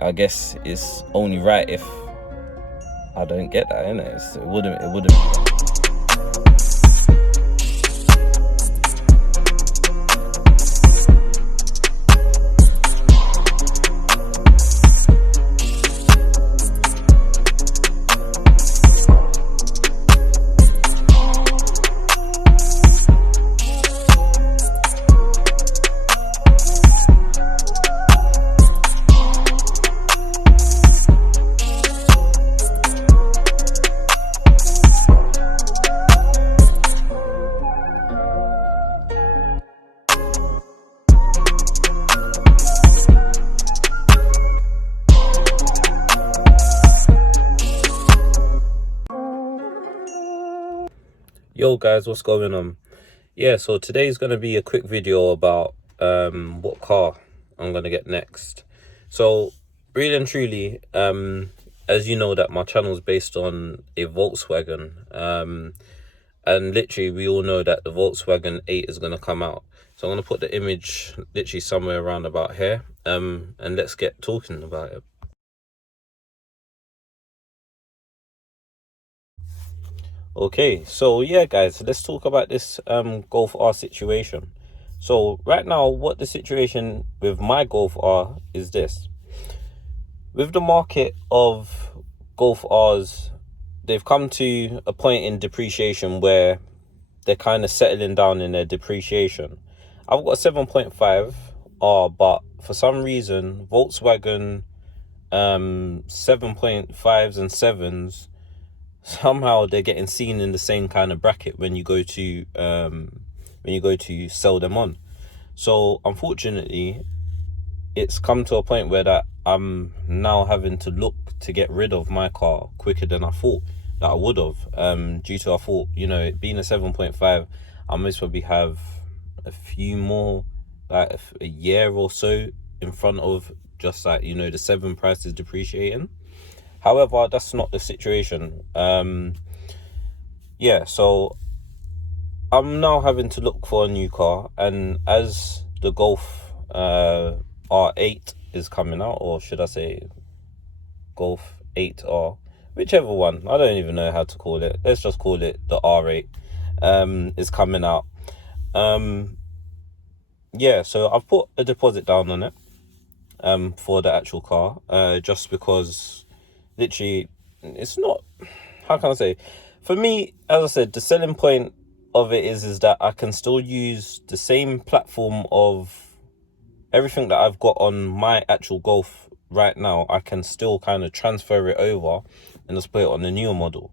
I guess it's only right if I don't get that, innit? It wouldn't. Yo guys, what's going on? Yeah, so today's gonna be a quick video about what car I'm gonna get next. So really and truly, as you know, that my channel is based on a Volkswagen, and literally we all know that the Volkswagen 8 is gonna come out. So I'm gonna put the image literally somewhere around about here, and let's get talking about it. Okay, so yeah guys, let's talk about this Golf R situation. So right now, what the situation with my Golf R is this. With the market of Golf Rs, they've come to a point in depreciation where they're kind of settling down in their depreciation. I've got a 7.5 R, but for some reason Volkswagen 7.5s and 7s, somehow they're getting seen in the same kind of bracket when you go to sell them on. So unfortunately, it's come to a point where that I'm now having to look to get rid of my car quicker than I thought that I would have, due to, I thought, it being a 7.5, I most probably have a few more, like a year or so in front of just like, the 7 price is depreciating. However, that's not the situation. Yeah, so I'm now having to look for a new car, and as the Golf R8 is coming out, or should I say Golf 8R, whichever one, I don't even know how to call it. Let's just call it the R8, is coming out. Yeah, so I've put a deposit down on it, for the actual car, just because literally it's not, how can I say, for me, as I said, the selling point of it is that I can still use the same platform of everything that I've got on my actual Golf right now. I can still kind of transfer it over and just put it on the newer model.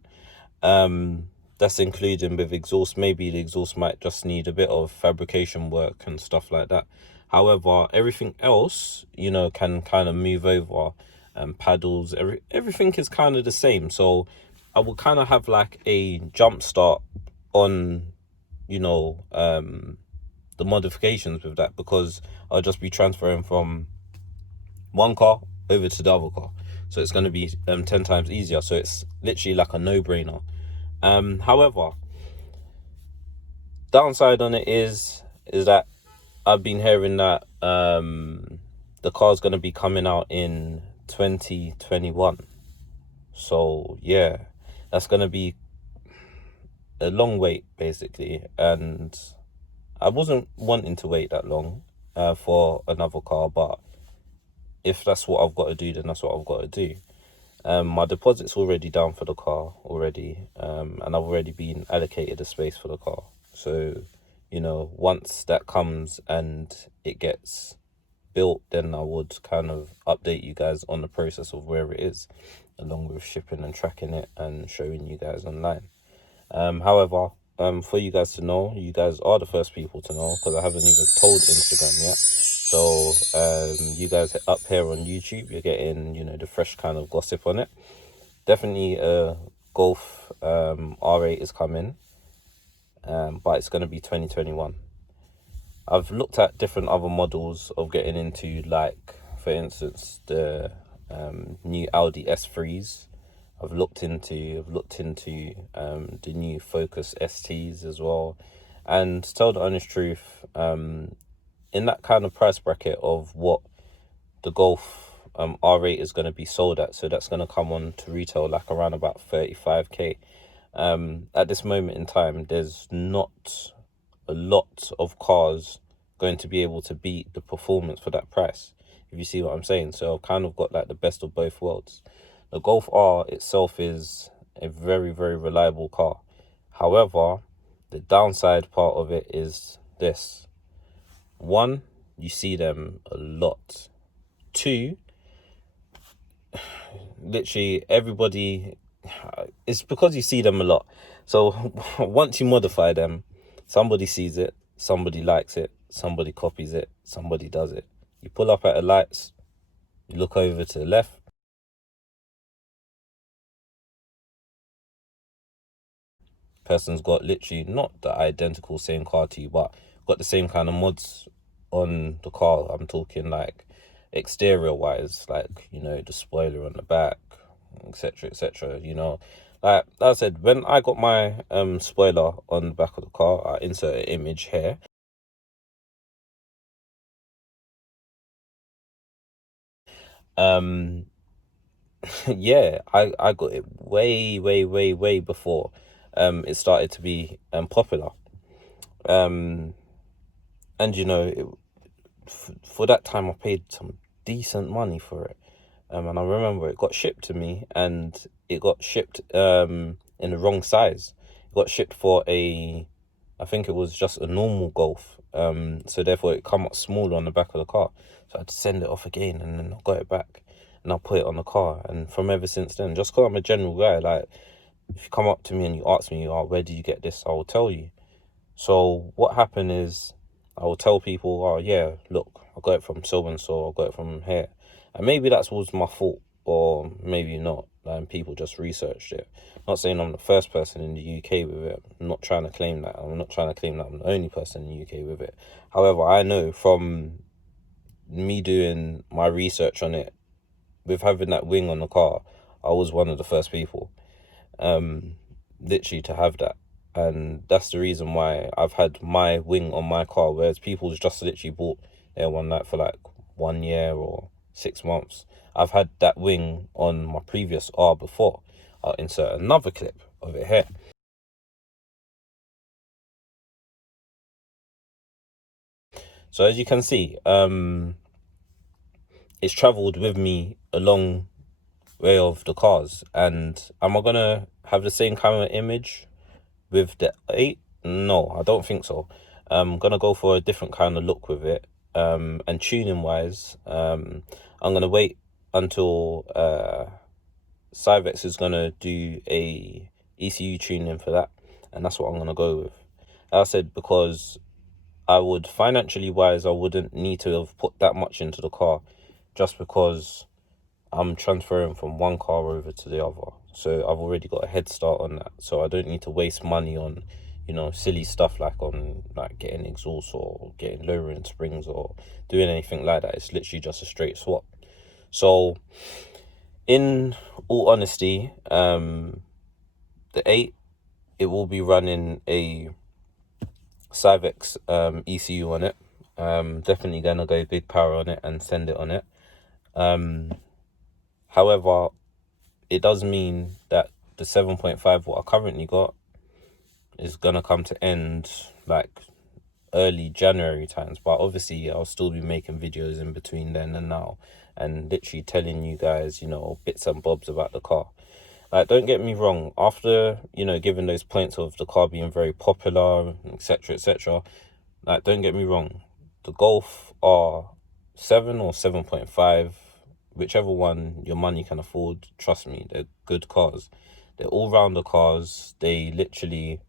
That's including with exhaust. Maybe the exhaust might just need a bit of fabrication work and stuff like that. However, everything else, can kind of move over. Paddles, everything is kind of the same. So I will kind of have like a jump start on, the modifications with that, because I'll just be transferring from one car over to the other car. So it's going to be 10 times easier. So it's literally like a no-brainer. However, downside on it is that I've been hearing that the car's going to be coming out in 2021. So yeah, that's going to be a long wait basically, and I wasn't wanting to wait that long for another car, but if that's what I've got to do, then that's what I've got to do. My deposit's already down for the car already, and I've already been allocated a space for the car. So once that comes and it gets built, then I would kind of update you guys on the process of where it is, along with shipping and tracking it and showing you guys online. However, for you guys to know, you guys are the first people to know, because I haven't even told Instagram yet. So you guys up here on YouTube, you're getting the fresh kind of gossip on it. Definitely Golf R8 is coming, but it's going to be 2021. I've looked at different other models of getting into, like for instance the new Audi S3s. I've looked into the new Focus STs as well. And to tell the honest truth, in that kind of price bracket of what the Golf R8 is going to be sold at. So that's going to come on to retail like around about 35k. At this moment in time, there's not a lot of cars going to be able to beat the performance for that price, if you see what I'm saying. So I've kind of got like the best of both worlds. The Golf R itself is a very, very reliable car. However, the downside part of it is this. One, you see them a lot. Two, literally everybody, it's because you see them a lot. So once you modify them, somebody sees it, somebody likes it, somebody copies it, somebody does it. You pull up at the lights, you look over to the left, person's got literally not the identical same car to you, but got the same kind of mods on the car. I'm talking like exterior wise, like, you know, the spoiler on the back, etc, etc. You know, like I said, when I got my spoiler on the back of the car, I insert an image here. Yeah, I got it way, way, way, way before it started to be popular. And you know, for that time I paid some decent money for it. And I remember it got shipped to me, and it got shipped in the wrong size. It got shipped for I think it was just a normal Golf. So therefore it come up small on the back of the car. So I had to send it off again, and then I got it back and I put it on the car. And from ever since then, just because I'm a general guy, like if you come up to me and you ask me, oh, where did you get this? I will tell you. So what happened is I will tell people, oh yeah, look, I got it from so and so, I got it from here. And maybe that was my fault, or maybe not. And people just researched it. Not saying I'm the first person in the UK with it. I'm not trying to claim that. I'm not trying to claim that I'm the only person in the UK with it. However, I know from me doing my research on it, with having that wing on the car, I was one of the first people, literally to have that. And that's the reason why I've had my wing on my car, whereas people's just literally bought their one like for like 1 year or 6 months. I've had that wing on my previous R before. I'll insert another clip of it here. So as you can see, it's traveled with me a long way of the cars. And am I gonna have the same kind of image with the 8? No, I don't think so. I'm gonna go for a different kind of look with it. And tuning wise, I'm gonna wait until Cyvex is gonna do a ECU tuning for that, and that's what I'm gonna go with. As I said, because I would financially wise, I wouldn't need to have put that much into the car, just because I'm transferring from one car over to the other. So I've already got a head start on that. So I don't need to waste money on, you know, silly stuff like on like getting exhaust or getting lowering springs or doing anything like that. It's literally just a straight swap. So in all honesty, the 8, it will be running a Cyvex ECU on it. Definitely gonna go big power on it and send it on it. However, it does mean that the 7.5 what I currently got is gonna come to end like early January times, but obviously I'll still be making videos in between then and now, and literally telling you guys, you know, bits and bobs about the car. Like, don't get me wrong, after, you know, giving those points of the car being very popular, etc, etc, like, don't get me wrong, the Golf R7 or 7.5, whichever one your money can afford, trust me, they're good cars. They're all-rounder cars. They literally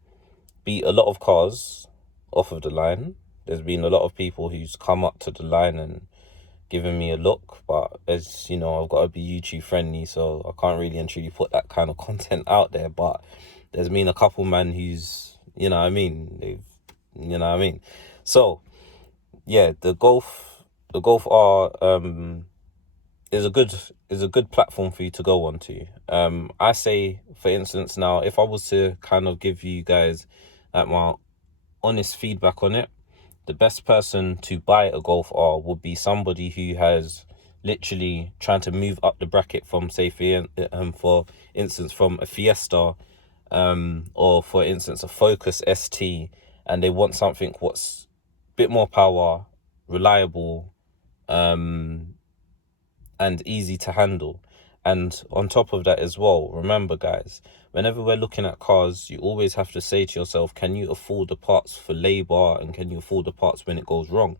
beat a lot of cars off of the line. There's been a lot of people who's come up to the line and given me a look, but as you know, I've got to be YouTube friendly, so I can't really and truly put that kind of content out there. But there's been a couple man who's, you know what I mean, they've, you know what I mean. So yeah, the Golf R is a good platform for you to go on to. I say, for instance, now if I was to kind of give you guys like my honest feedback on it, the best person to buy a Golf R would be somebody who has literally trying to move up the bracket from, say, for instance, from a Fiesta, or for instance a Focus ST, and they want something what's a bit more power, reliable, and easy to handle. And on top of that as well, remember guys, whenever we're looking at cars, you always have to say to yourself, can you afford the parts for labor, and can you afford the parts when it goes wrong?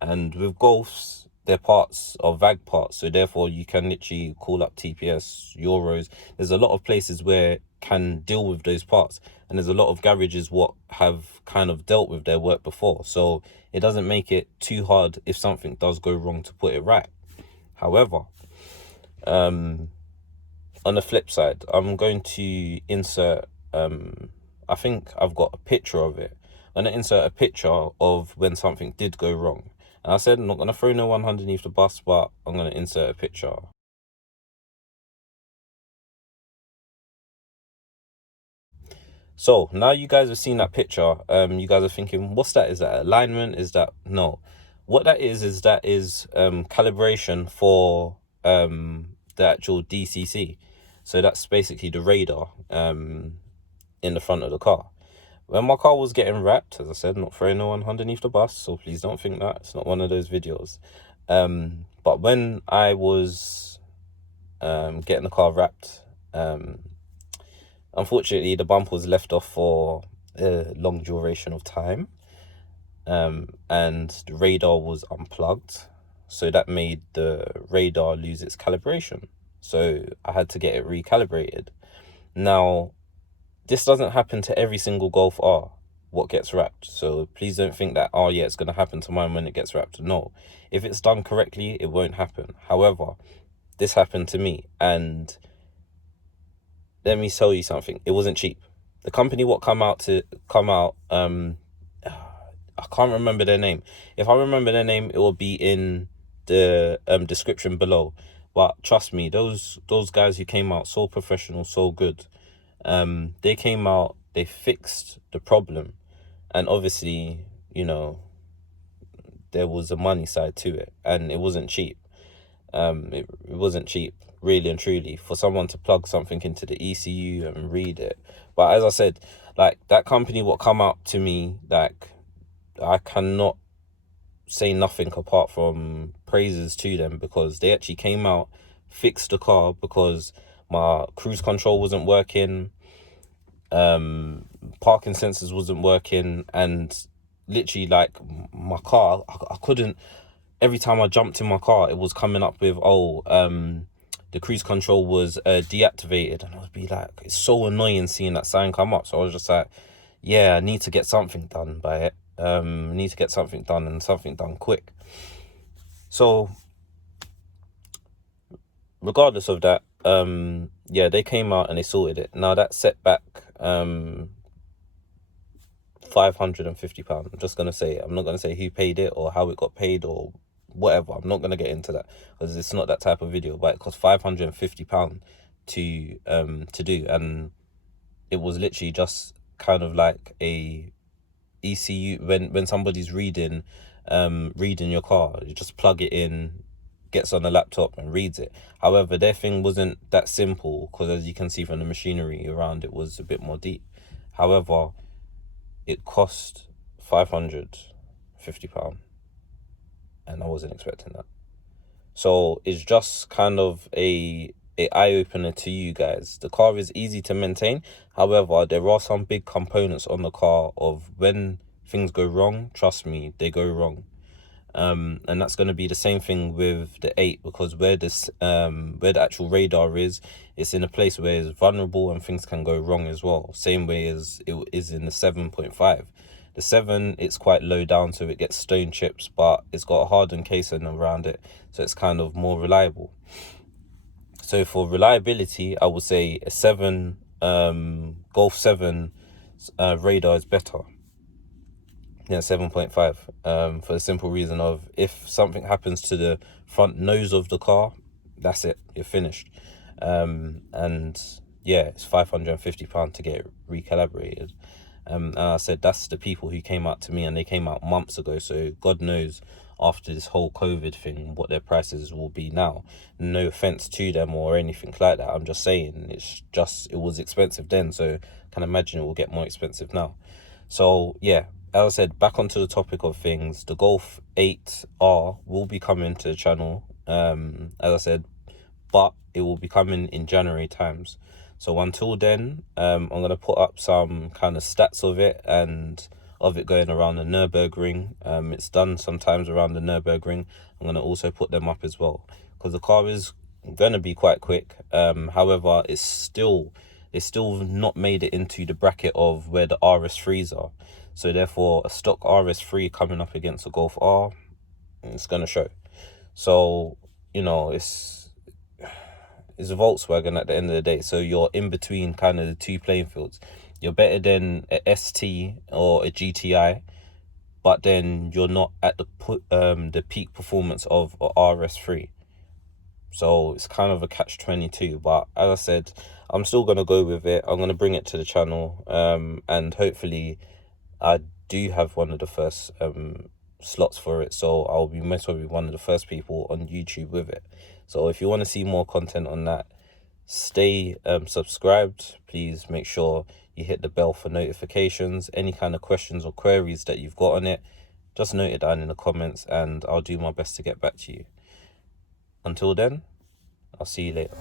And with Golfs, their parts are VAG parts, so therefore you can literally call up TPS, Euros. There's a lot of places where can deal with those parts, and there's a lot of garages what have kind of dealt with their work before, so it doesn't make it too hard if something does go wrong to put it right. However, on the flip side, I'm going to insert, I think I've got a picture of it. I'm going to insert a picture of when something did go wrong. And I said I'm not going to throw no one underneath the bus, but I'm going to insert a picture. So now you guys have seen that picture. You guys are thinking, what's that? Is that alignment? Is that no? What that is calibration for the actual DCC. So that's basically the radar in the front of the car. When my car was getting wrapped, as I said, not throwing no one underneath the bus, so please don't think that. It's not one of those videos. But when I was getting the car wrapped, unfortunately, the bumper was left off for a long duration of time, and the radar was unplugged. So that made the radar lose its calibration. So I had to get it recalibrated. Now, this doesn't happen to every single Golf R, what gets wrapped. So please don't think that, oh yeah, it's going to happen to mine when it gets wrapped. No. If it's done correctly, it won't happen. However, this happened to me, and let me tell you something. It wasn't cheap. The company what come out, I can't remember their name. If I remember their name, it will be in the description below. But trust me, those guys who came out so professional, so good. They came out, they fixed the problem, and obviously, you know, there was a money side to it, and it wasn't cheap. It wasn't cheap, really and truly, for someone to plug something into the ECU and read it. But as I said, like, that company what come out to me, like, I cannot say nothing apart from praises to them, because they actually came out, fixed the car, because my cruise control wasn't working, parking sensors wasn't working, and literally, like, my car, I couldn't, every time I jumped in my car, it was coming up with, the cruise control was deactivated, and I would be like, it's so annoying seeing that sign come up. So I was just like, yeah, I need to get something done by it. I need to get something done, and something done quick. So regardless of that, yeah, they came out and they sorted it. Now that set back £550. I'm just gonna say it. I'm not gonna say who paid it or how it got paid or whatever. I'm not gonna get into that, because it's not that type of video. But it cost £550 to do, and it was literally just kind of like a ECU. When somebody's reading your car, you just plug it in, gets on the laptop and reads it. However, their thing wasn't that simple, because as you can see from the machinery around, it was a bit more deep. However, it cost £550, and I wasn't expecting that. So it's just kind of a eye-opener to you guys. The car is easy to maintain. However, there are some big components on the car of when things go wrong, trust me, they go wrong. And that's going to be the same thing with the 8, because where the actual radar is, it's in a place where it's vulnerable and things can go wrong as well, same way as it is in the 7.5. The 7, it's quite low down, so it gets stone chips, but it's got a hardened casing around it, so it's kind of more reliable. So for reliability, I would say a 7, Golf 7 radar is better. Yeah, 7.5, for the simple reason of, if something happens to the front nose of the car, that's it, you're finished. And yeah, it's £550 to get it recalibrated. And I said, that's the people who came out to me, and they came out months ago, so God knows after this whole COVID thing, what their prices will be now. No offense to them or anything like that. I'm just saying it was expensive then, so I can imagine it will get more expensive now. So yeah, as I said, back onto the topic of things, the Golf 8R will be coming to the channel, as I said, but it will be coming in January times. So until then, I'm going to put up some kind of stats of it and of it going around the Nürburgring. It's done sometimes around the Nürburgring. I'm going to also put them up as well, because the car is going to be quite quick. However, it's still not made it into the bracket of where the RS3s are. So therefore, a stock RS3 coming up against a Golf R, it's going to show. So, you know, it's a Volkswagen at the end of the day. So you're in between kind of the two playing fields. You're better than a ST or a GTI, but then you're not at the peak performance of a RS3. So it's kind of a catch-22. But as I said, I'm still going to go with it. I'm going to bring it to the channel. And hopefully I do have one of the first slots for it. So I'll be most probably one of the first people on YouTube with it. So if you want to see more content on that, stay subscribed. Please make sure you hit the bell for notifications. Any kind of questions or queries that you've got on it, just note it down in the comments and I'll do my best to get back to you. Until then, I'll see you later.